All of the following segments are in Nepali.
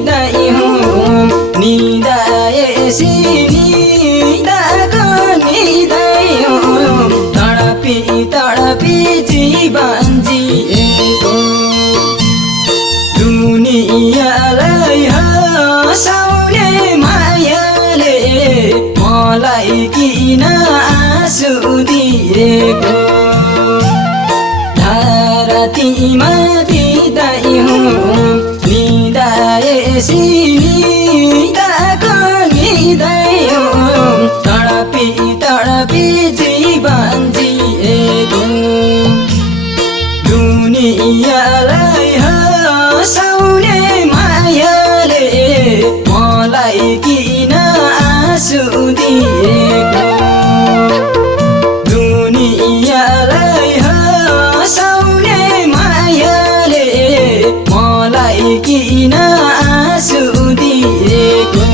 बिदाई हुँ निदाएसी निदाको निदाई हुँ तडपी तडपी जीवन जिएको दुनियाँलाई हँसाउने मायाले मलाई किन आँसु दिएको धारातीमा बिदाई हुँ निदाएसी निदाको निदाई हुँ तडपी तडपी जीवन जिएको दुनियाँलाई हँसाउने मायाले मलाई किन आँसु दिएको दुनियाँलाई हँसाउने मायाले मलाई किन आँसु दिएको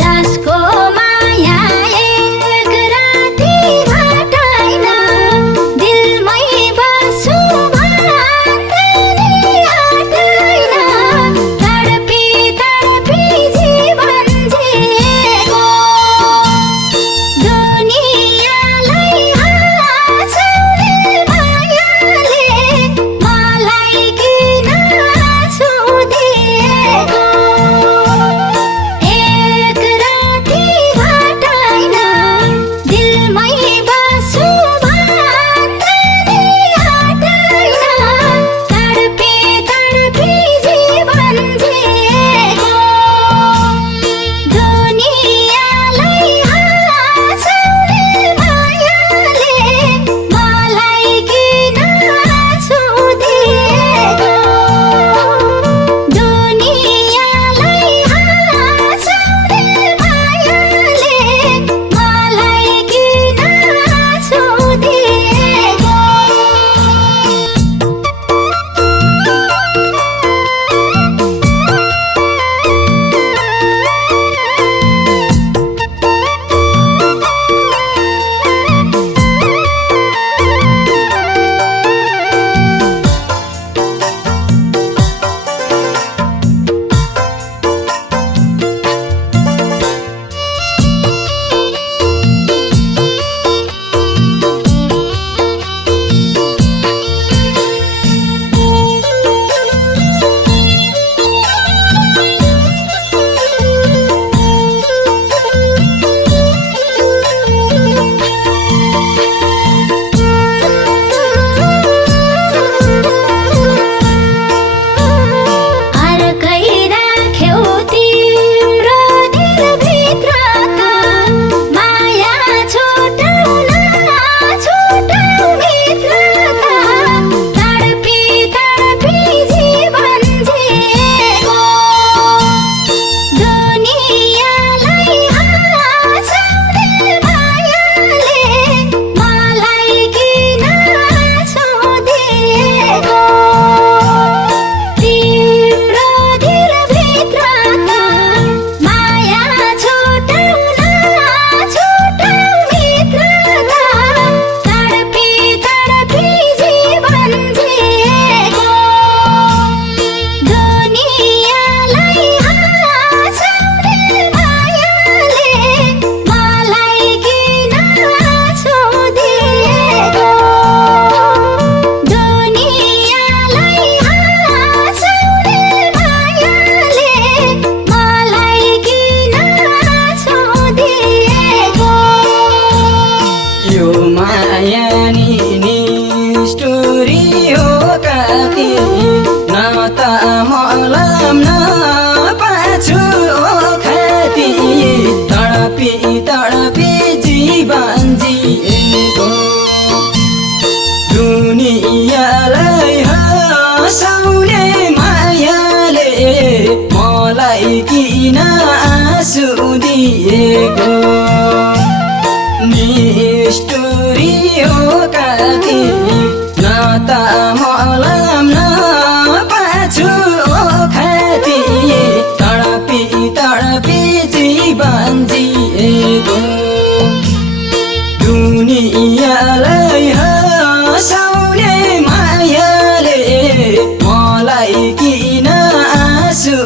जसको माया एक राति घटाइन दिलमै बस्छु भन्दै हटाइन तडपी तडपी जीवन जिएको दुनियाँलाई हँसाउने मायाले मलाई किन आँसु दिएको एक राति घटाइन दिलमै बस्छु भन्दै हटाइन तडपी तडपी जीवन जिएको दुनियाँलाई हँसाउने मायाले मलाई किन आँसु दिएको दुनियाँलाई हँसाउने मायाले मलाई किन आँसु दिएको अर्कै राख्यौ तिम्रो दिलभित्र त माया छुटाउन छुटाउ भित्र त तडपी तडपी जीवन जिएको दुनियाँलाई हँसाउने मायाले मलाई किन आँसु दिएको तिम्रो दिलभित्र त माया छुटाउन छुटाउ भित्र त तडपी तडपी जीवन जिएको दुनियाँलाई हँसाउने मायाले मलाई किन आँसु दिएको दुनियाँलाई हँसाउने मायाले मलाई किन आँसु दिएको यो माया नि निष्ठुरी हो कति न त मलम न पाछु खाती तडपी तडपी जीवन जिएको दुनियाँलाई हँसाउने मायाले मलाई किन आँसु दिएको निष्ठुरी हो कति न त मलम न पाछु खाती तडपी तडपी जीवन जिएको दुनियाँलाई हँसाउने मायाले मलाई किन आँसु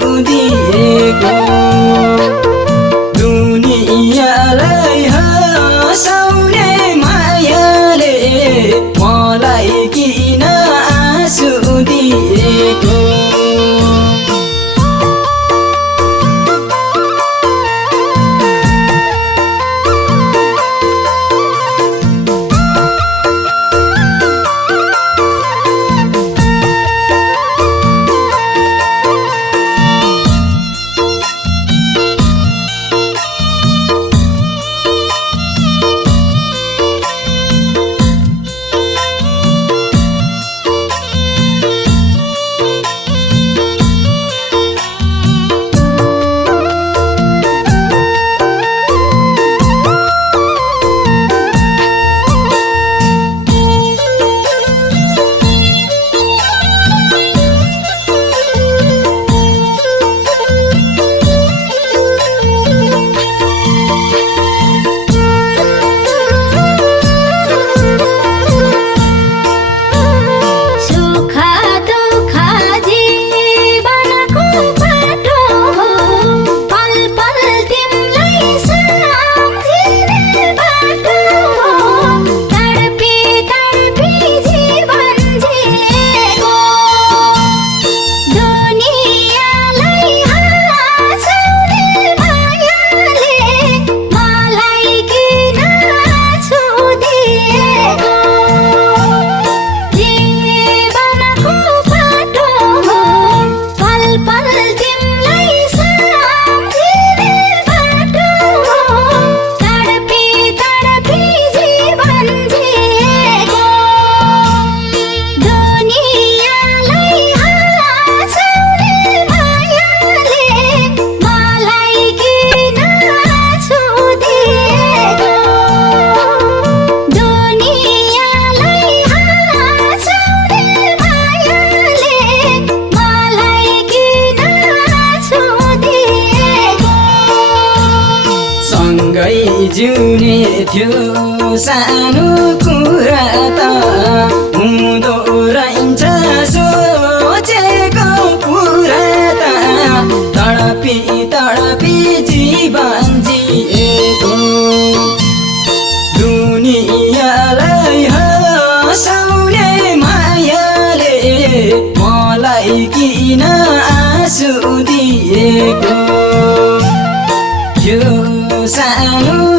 जुने थियो सानो कुरा त हुँदो रहन्छ सोचेको पुरा त तडपी तडपी जीवन जिएको दुनियाँलाई हँसाउने मायाले मलाई किन आँसु दिएको यो सानो